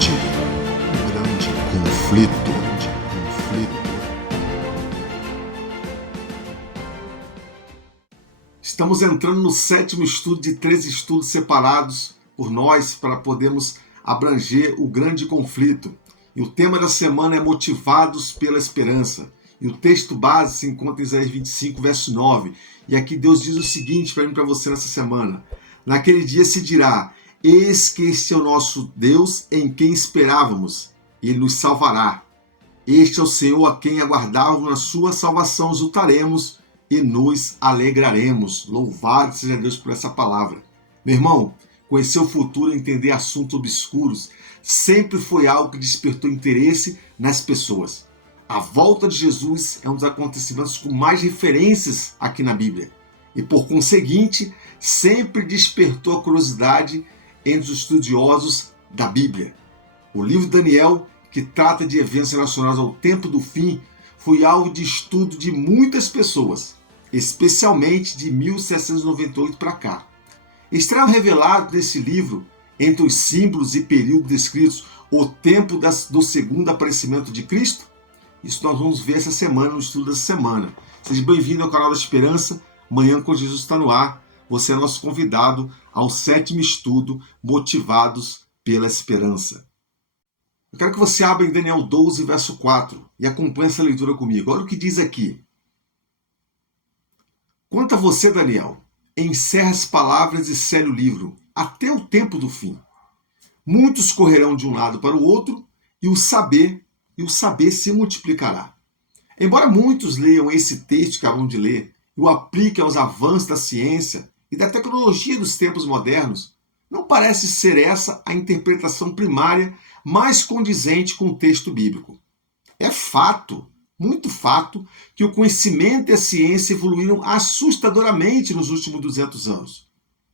grande conflito. Estamos entrando no 7º estudo de 3 estudos separados por nós para podermos abranger o grande conflito. E o tema da semana é motivados pela esperança. E o texto base se encontra em Isaías 25, verso 9. E aqui Deus diz o seguinte para mim e para você nessa semana. Naquele dia se dirá: eis que este é o nosso Deus em quem esperávamos. Ele nos salvará. Este é o Senhor a quem aguardávamos na sua salvação. Exultaremos e nos alegraremos. Louvado seja Deus por essa palavra. Meu irmão, conhecer o futuro e entender assuntos obscuros sempre foi algo que despertou interesse nas pessoas. A volta de Jesus é um dos acontecimentos com mais referências aqui na Bíblia. E por conseguinte, sempre despertou a curiosidade entre os estudiosos da Bíblia. O livro de Daniel, que trata de eventos relacionados ao tempo do fim, foi alvo de estudo de muitas pessoas, especialmente de 1798 para cá. Está revelado nesse livro, entre os símbolos e períodos descritos, o tempo do segundo aparecimento de Cristo? Isso nós vamos ver essa semana, no estudo dessa semana. Seja bem-vindo ao canal da Esperança. Manhã com Jesus está no ar. Você é nosso convidado ao 7º estudo, Motivados pela Esperança. Eu quero que você abra em Daniel 12, verso 4 e acompanhe essa leitura comigo. Olha o que diz aqui. Quanto a você, Daniel, encerra as palavras e sele o livro, até o tempo do fim. Muitos correrão de um lado para o outro, e o saber se multiplicará. Embora muitos leiam esse texto que acabamos de ler e o apliquem aos avanços da ciência e da tecnologia dos tempos modernos, não parece ser essa a interpretação primária mais condizente com o texto bíblico. É fato, muito fato, que o conhecimento e a ciência evoluíram assustadoramente nos últimos 200 anos.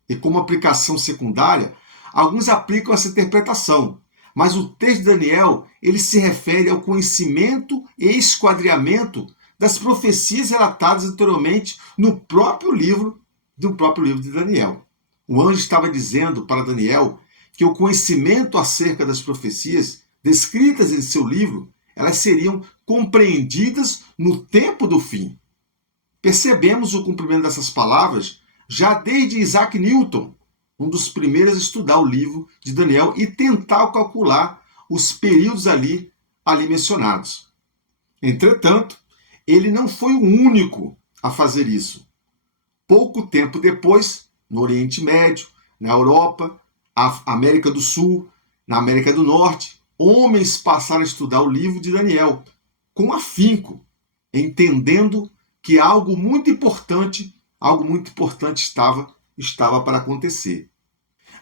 E como aplicação secundária, alguns aplicam essa interpretação, mas o texto de Daniel ele se refere ao conhecimento e esquadreamento das profecias relatadas anteriormente no próprio livro de Daniel. O anjo estava dizendo para Daniel que o conhecimento acerca das profecias descritas em seu livro, elas seriam compreendidas no tempo do fim. Percebemos o cumprimento dessas palavras já desde Isaac Newton, um dos primeiros a estudar o livro de Daniel e tentar calcular os períodos ali mencionados. Entretanto, ele não foi o único a fazer isso. Pouco tempo depois, no Oriente Médio, na Europa, na América do Sul, na América do Norte, homens passaram a estudar o livro de Daniel com afinco, entendendo que algo muito importante estava para acontecer.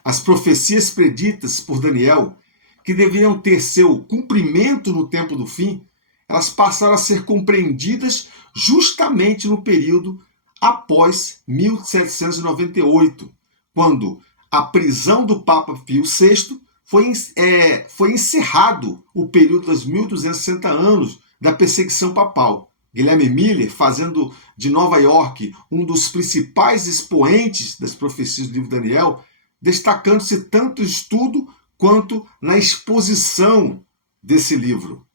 As profecias preditas por Daniel, que deveriam ter seu cumprimento no tempo do fim, elas passaram a ser compreendidas justamente no período após 1798, quando a prisão do Papa Pio VI foi encerrado o período dos 1260 anos da perseguição papal. Guilherme Miller, fazendo de Nova York um dos principais expoentes das profecias do livro de Daniel, destacando-se tanto no estudo quanto na exposição desse livro.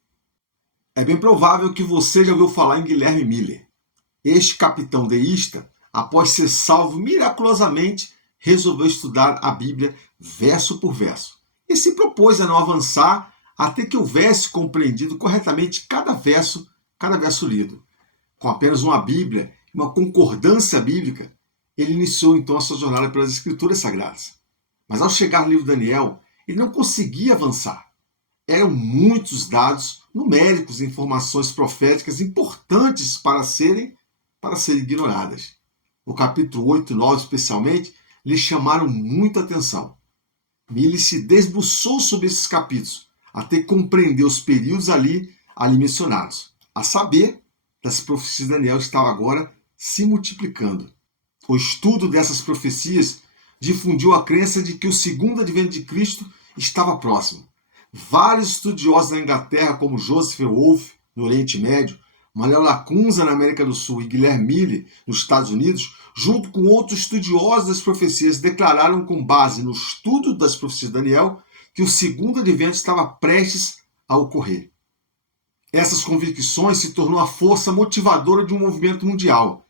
É bem provável que você já ouviu falar em Guilherme Miller. Este capitão deísta, após ser salvo miraculosamente, resolveu estudar a Bíblia verso por verso e se propôs a não avançar até que houvesse compreendido corretamente cada verso lido. Com apenas uma Bíblia, uma concordância bíblica, ele iniciou então a sua jornada pelas Escrituras Sagradas. Mas ao chegar no livro de Daniel, ele não conseguia avançar. Eram muitos dados numéricos e informações proféticas importantes para serem ignoradas. O capítulo 8 e 9, especialmente, lhe chamaram muita atenção. Miller se debruçou sobre esses capítulos, até compreender os períodos ali mencionados. A saber, das profecias de Daniel estava agora se multiplicando. O estudo dessas profecias difundiu a crença de que o segundo advento de Cristo estava próximo. Vários estudiosos da Inglaterra, como Joseph Wolff, no Oriente Médio, Manuel Lacunza, na América do Sul, e Guilherme Miller, nos Estados Unidos, junto com outros estudiosos das profecias, declararam, com base no estudo das profecias de Daniel, que o segundo advento estava prestes a ocorrer. Essas convicções se tornou a força motivadora de um movimento mundial.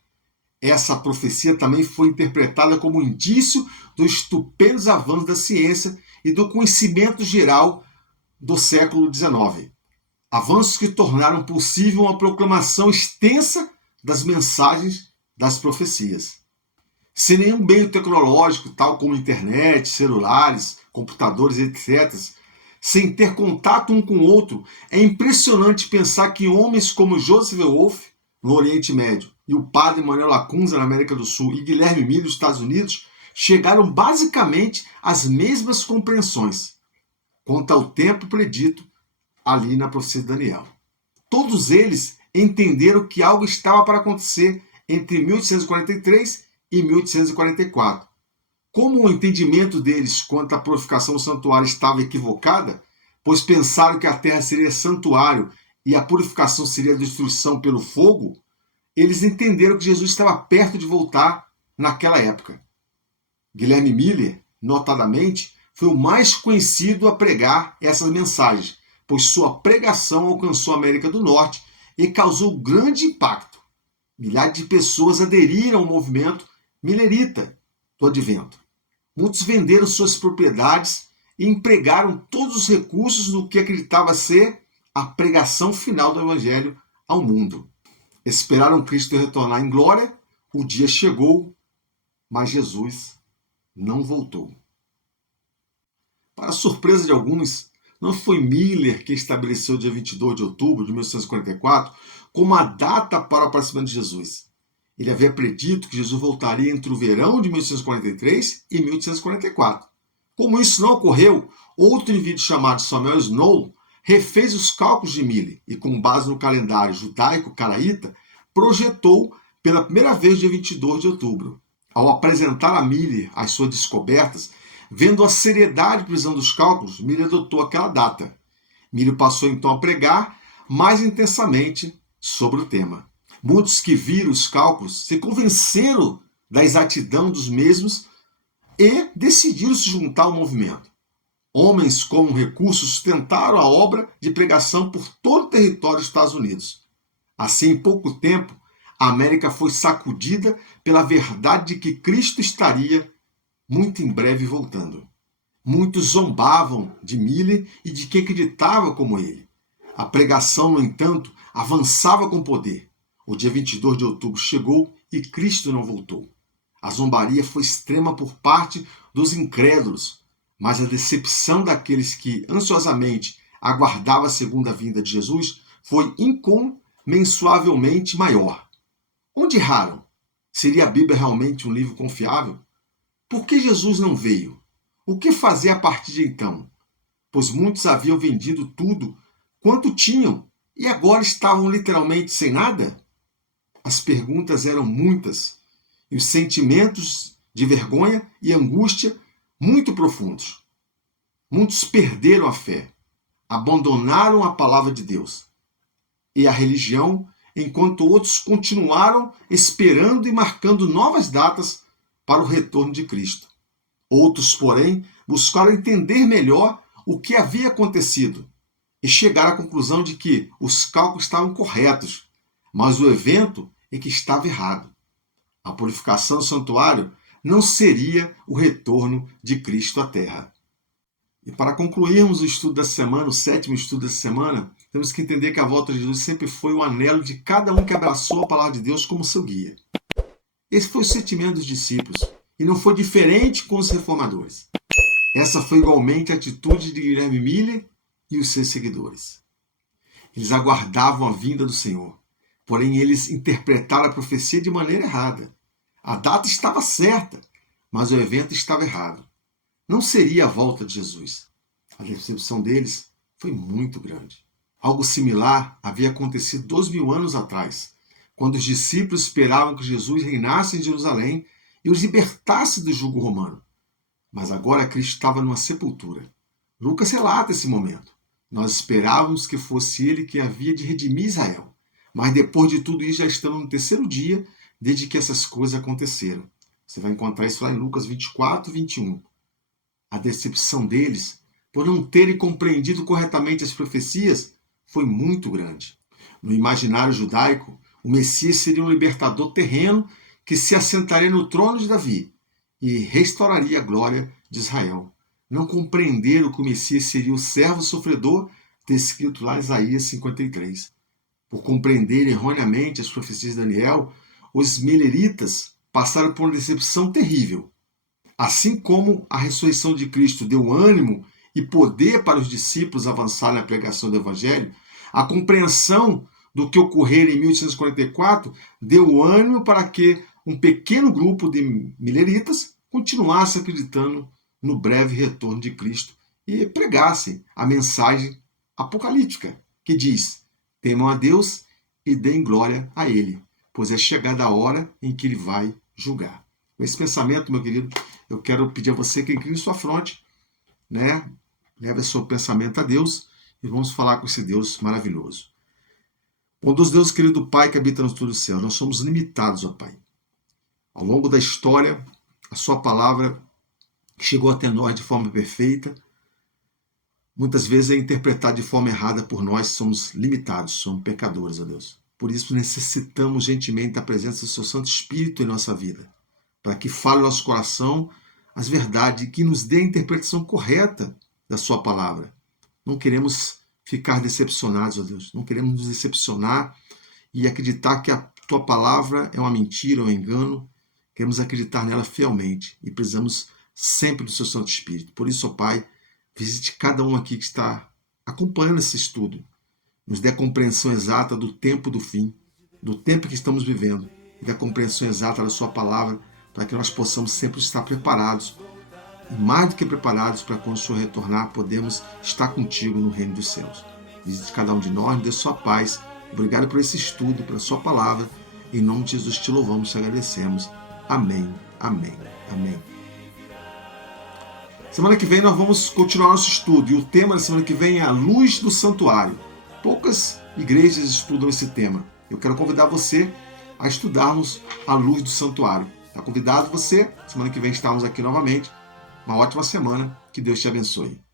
Essa profecia também foi interpretada como indício dos estupendos avanços da ciência e do conhecimento geral do século XIX. Avanços que tornaram possível uma proclamação extensa das mensagens das profecias. Sem nenhum meio tecnológico, tal como internet, celulares, computadores, etc., sem ter contato um com o outro, é impressionante pensar que homens como Joseph Wolff, no Oriente Médio, e o padre Manuel Lacunza, na América do Sul, e Guilherme Miller, nos Estados Unidos, chegaram basicamente às mesmas compreensões quanto ao tempo predito ali na profecia de Daniel. Todos eles entenderam que algo estava para acontecer entre 1843 e 1844. Como o entendimento deles quanto à purificação do santuário estava equivocada, pois pensaram que a terra seria santuário e a purificação seria a destruição pelo fogo, eles entenderam que Jesus estava perto de voltar naquela época. Guilherme Miller, notadamente, foi o mais conhecido a pregar essas mensagens, pois sua pregação alcançou a América do Norte e causou grande impacto. Milhares de pessoas aderiram ao movimento milerita do Advento. Muitos venderam suas propriedades e empregaram todos os recursos no que acreditava ser a pregação final do Evangelho ao mundo. Esperaram Cristo retornar em glória, o dia chegou, mas Jesus não voltou. Para a surpresa de alguns, não foi Miller que estabeleceu o dia 22 de outubro de 1944 como a data para o aparecimento de Jesus. Ele havia predito que Jesus voltaria entre o verão de 1843 e 1844. Como isso não ocorreu, outro indivíduo chamado Samuel Snow refez os cálculos de Miller e, com base no calendário judaico-caraíta, projetou pela primeira vez o dia 22 de outubro. Ao apresentar a Miller as suas descobertas, vendo a seriedade e precisão dos cálculos, Miller adotou aquela data. Miller passou então a pregar mais intensamente sobre o tema. Muitos que viram os cálculos se convenceram da exatidão dos mesmos e decidiram se juntar ao movimento. Homens com recursos sustentaram a obra de pregação por todo o território dos Estados Unidos. Assim, em pouco tempo, a América foi sacudida pela verdade de que Cristo estaria muito em breve voltando. Muitos zombavam de Miller e de quem acreditava como ele. A pregação, no entanto, avançava com poder. O dia 22 de outubro chegou e Cristo não voltou. A zombaria foi extrema por parte dos incrédulos, mas a decepção daqueles que ansiosamente aguardavam a segunda vinda de Jesus foi incomensuravelmente maior. Onde erraram? Seria a Bíblia realmente um livro confiável? Por que Jesus não veio? O que fazer a partir de então? Pois muitos haviam vendido tudo quanto tinham e agora estavam literalmente sem nada? As perguntas eram muitas e os sentimentos de vergonha e angústia muito profundos. Muitos perderam a fé, abandonaram a palavra de Deus e a religião, enquanto outros continuaram esperando e marcando novas datas para o retorno de Cristo. Outros, porém, buscaram entender melhor o que havia acontecido e chegaram à conclusão de que os cálculos estavam corretos, mas o evento é que estava errado. A purificação do santuário não seria o retorno de Cristo à Terra. E para concluirmos o estudo da semana, o sétimo estudo dessa semana, temos que entender que a volta de Jesus sempre foi o anelo de cada um que abraçou a palavra de Deus como seu guia. Esse foi o sentimento dos discípulos, e não foi diferente com os reformadores. Essa foi igualmente a atitude de Guilherme Miller e os seus seguidores. Eles aguardavam a vinda do Senhor, porém eles interpretaram a profecia de maneira errada. A data estava certa, mas o evento estava errado. Não seria a volta de Jesus. A decepção deles foi muito grande. Algo similar havia acontecido 2000 anos atrás, quando os discípulos esperavam que Jesus reinasse em Jerusalém e os libertasse do jugo romano. Mas agora Cristo estava numa sepultura. Lucas relata esse momento. Nós esperávamos que fosse ele que havia de redimir Israel. Mas depois de tudo isso, já estamos no terceiro dia desde que essas coisas aconteceram. Você vai encontrar isso lá em Lucas 24, 21. A decepção deles por não terem compreendido corretamente as profecias, foi muito grande. No imaginário judaico, o Messias seria um libertador terreno que se assentaria no trono de Davi e restauraria a glória de Israel. Não compreenderam que o Messias seria o servo sofredor descrito lá em Isaías 53. Por compreender erroneamente as profecias de Daniel, os mileritas passaram por uma decepção terrível. Assim como a ressurreição de Cristo deu ânimo e poder para os discípulos avançarem na pregação do Evangelho, a compreensão do que ocorrera em 1844 deu ânimo para que um pequeno grupo de mileritas continuasse acreditando no breve retorno de Cristo e pregassem a mensagem apocalíptica, que diz: temam a Deus e deem glória a Ele, pois é chegada a hora em que Ele vai julgar. Com esse pensamento, meu querido, eu quero pedir a você que incline sua fronte, né? Leve seu pensamento a Deus e vamos falar com esse Deus maravilhoso. Bondoso Deus, querido Pai que habita no todo o céu, nós somos limitados, ó Pai. Ao longo da história, a sua palavra chegou até nós de forma perfeita. Muitas vezes é interpretada de forma errada por nós, somos limitados, somos pecadores, ó Deus. Por isso necessitamos gentilmente da presença do seu Santo Espírito em nossa vida, para que fale no nosso coração as verdades e que nos dê a interpretação correta da sua palavra. Não queremos ficar decepcionados, ó Deus. Não queremos nos decepcionar e acreditar que a tua palavra é uma mentira, um engano. Queremos acreditar nela fielmente e precisamos sempre do seu Santo Espírito. Por isso, ó Pai, visite cada um aqui que está acompanhando esse estudo. Nos dê a compreensão exata do tempo do fim, do tempo que estamos vivendo, e da compreensão exata da sua palavra, para que nós possamos sempre estar preparados, e mais do que preparados para quando o Senhor retornar, podemos estar contigo no reino dos céus. Visite cada um de nós, nos dê sua paz. Obrigado por esse estudo, pela sua palavra. Em nome de Jesus te louvamos e te agradecemos. Amém, amém, amém. Semana que vem nós vamos continuar nosso estudo, e o tema da semana que vem é a luz do santuário. Poucas igrejas estudam esse tema. Eu quero convidar você a estudarmos a luz do santuário. Está convidado você, semana que vem estamos aqui novamente. Uma ótima semana, que Deus te abençoe.